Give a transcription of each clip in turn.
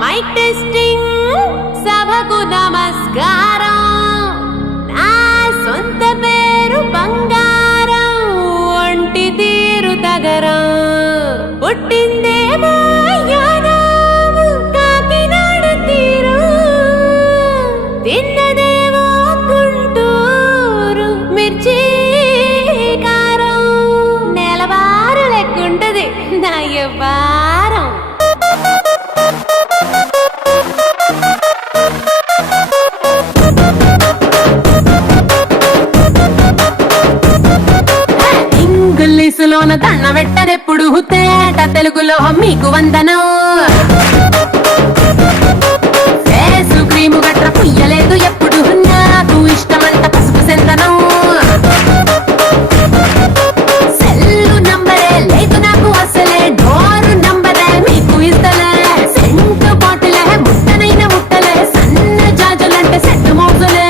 Mic testing సభకు నమస్కారం. నా సొంత పేరు బంగారం, ఒంటి తీరు తగరం. పుట్టిందేమో యానాం, కాకినాడ తీరు. తిన్నదేమో గుంటూరు మిర్చి కారం. నెలవారు లెక్కుంటది నా వ్యవహారం. ఇంగ్లీషులోన దండ పెట్టనెప్పుడు, తేట తెలుగులో మీకు వందనం. ఫేసు క్రీము గట్ర పుయ్యలేదు ఎప్పుడు, నాకు ఇష్టమంట పసుపు సెందనం. సెల్లు నంబరే లేదు నాకు అసలే, డోరు నంబరే మీకు ఇస్తలే. సెంటు బాటిలే ముట్టనైన ముట్టలే, సన్న జాజులంటే సెట్టు మోజులే.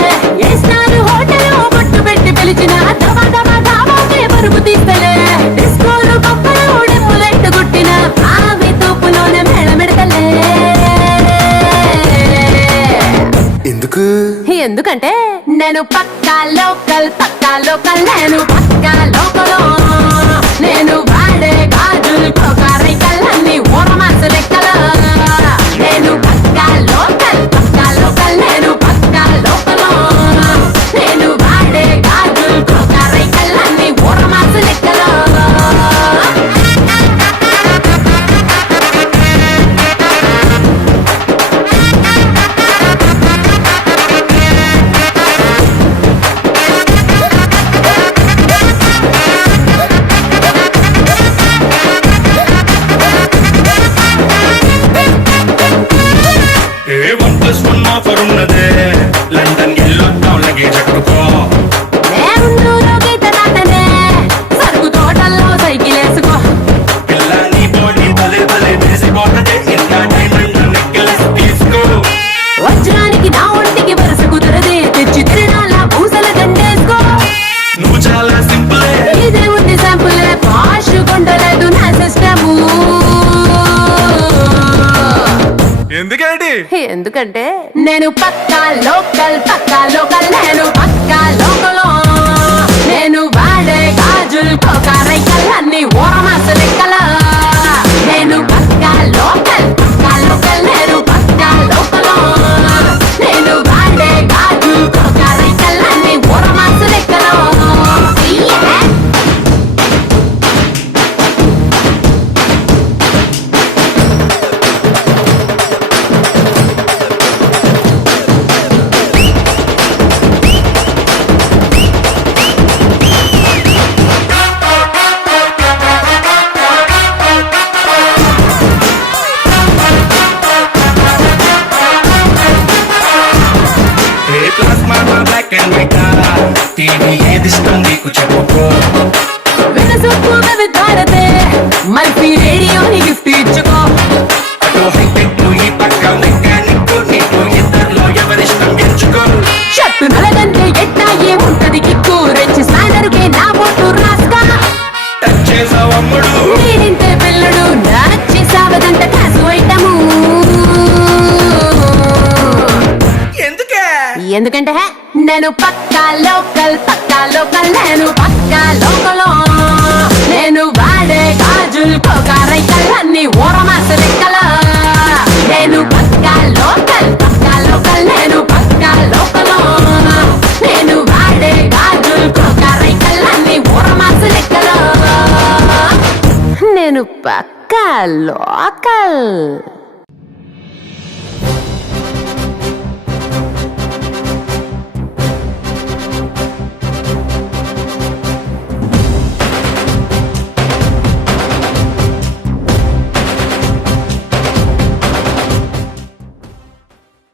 ఏస్తారు హోటల్ బొట్టు పెట్టి పిలిచిన దవా దవా దావాకే పరుపు తీస్తలే. డిస్కోలు పక్కన డెమ్ములెట్టు గుట్టిన ఆవి తోపులోనే మేళమెడతలే. ఎందుకంటే నేను పక్కా లోకల్, నేను పక్కా లోకలో. నేను వాడే గాజులు కోకారైకల్లన్నీ ఓరమాసు లెక్కలో. నేను పక్కా లోకల్, నేను పక్కా లోకలో. నేను వాడే గాజులు కోకారైకల్లన్నీ ఓరమాసు లెక్కలో. లండన్ ఎల్లో లగేజ్ అట్టుకో. సరుకు తోటల్లో సైకిల్ వేసుకో. పిల్ల నీ బాడీ భలే భలే వేసిపోతదే, ఇంత డైమండ్ నెక్లెస్ తీసుకో. వజ్రానికి నా ఒంటికి వరుస కుదరదే, తెచ్చి తిరణాల పూసల దండేసుకో. నువ్వు చాలా సింపులే, ఇదే ఉంది శాంపులే, పాష్ కొండలేదు నా సిస్టము. ఎందుకంటే నేను పక్కా లోకల్, నేను పక్కా లోకలో. నేను వాడే గాజులు కోకారైకల్లన్నీ ఓరమాసు లెక్కలో. నేను పక్కా లోకల్, నేను పక్కా లోకలో. నేను వాడే గాజులు కోకారైకల్లన్నీ ఓరమాసు లెక్కలో. టీవీ ఏదిష్టం నీకు చెప్పుకో. వినసొప్పు విధారతే, మల్పి రేడియోని గిఫ్ట్ ఇచ్చుకో. అటు హైటెక్ ఈ పక్క మెకానిక్, నీకు ఇద్దరిలో ఎవరిష్టం ఎంచుకో. షర్టు నలగంటే ఎట్టా ఏముంటది కిక్కు, రెచ్చి స్నానరుకే నా బొట్టు రాస్కా. టచ్ చేసావు అమ్ముడు, నేనింతే పిల్లడు, నచ్చేసావదంట కాసు ఐటము. ఎందుకంటే నేను పక్కా లోకల్, నేను పక్కా లోకలో. నేను వాడే గాజులు కోకారైకల్లన్నీ ఓరమాసు లెక్కలో. నేను పక్కా లోకల్, నేను పక్కా లోకలో. నేను వాడే గాజులు కోకారైకల్లన్నీ ఓరమాసు లెక్కలో. నేను పక్కా లోకల్.